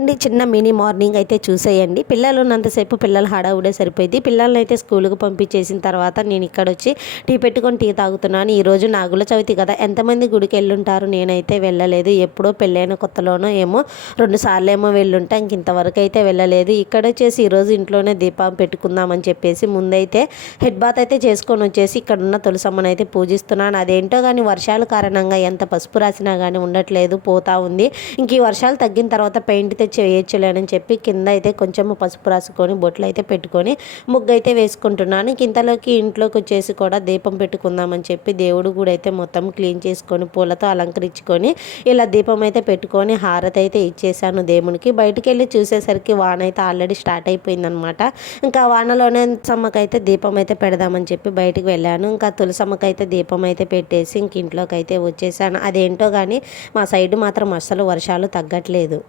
అండి చిన్న mini morning అయితే చూసేయండి. పిల్లలు ఉన్నంతసేపు పిల్లలు హడావుడే సరిపోయింది. పిల్లల్ని అయితే స్కూల్కి పంపించేసిన తర్వాత నేను ఇక్కడ వచ్చి టీ పెట్టుకొని టీ తాగుతున్నాను. ఈరోజు నాగుల చవితి కదా. ఎంతమంది గుడికి వెళ్ళుంటారు? నేనైతే వెళ్ళలేదు. ఎప్పుడో పెళ్ళైన కొత్తలోనో ఏమో రెండు సార్లు ఏమో వెళ్ళుంటా. ఇంక ఇంతవరకు అయితే వెళ్ళలేదు. ఇక్కడ వచ్చేసి ఈరోజు ఇంట్లోనే దీపం పెట్టుకుందామని చెప్పేసి ముందైతే హెడ్ బాత్ అయితే చేసుకొని వచ్చేసి ఇక్కడ ఉన్న తులసమ్మను అయితే పూజిస్తున్నాను. అదేంటో కానీ వర్షాల కారణంగా ఎంత పసుపు రాసినా కానీ ఉండట్లేదు. పోతా ఉంది. ఇంక ఈ వర్షాలు తగ్గిన తర్వాత పెయింట్ అయితే చేయొచ్చులేనని చెప్పి కింద అయితే కొంచెం పసుపు రాసుకొని బొట్లు అయితే పెట్టుకొని ముగ్గు అయితే వేసుకుంటున్నాను ఇంతలోకి ఇంట్లోకి వచ్చేసి కూడా దీపం పెట్టుకుందామని చెప్పి దేవుడు కూడా అయితే మొత్తం క్లీన్ చేసుకొని పూలతో అలంకరించుకొని ఇలా దీపం అయితే పెట్టుకొని హారతి అయితే ఇచ్చేసాను దేవునికి. బయటికి వెళ్ళి చూసేసరికి వాన అయితే ఆల్రెడీ స్టార్ట్ అయిపోయిందనమాట. ఇంకా వానలోనే సమ్మకైతే దీపం అయితే పెడదామని చెప్పి బయటికి వెళ్ళాను. ఇంకా తులసమ్మకైతే దీపం అయితే పెట్టేసి ఇంక ఇంట్లోకి అయితే వచ్చేసాను. అదేంటో కానీ మా సైడ్ మాత్రం అస్సలు వర్షాలు తగ్గట్లేదు.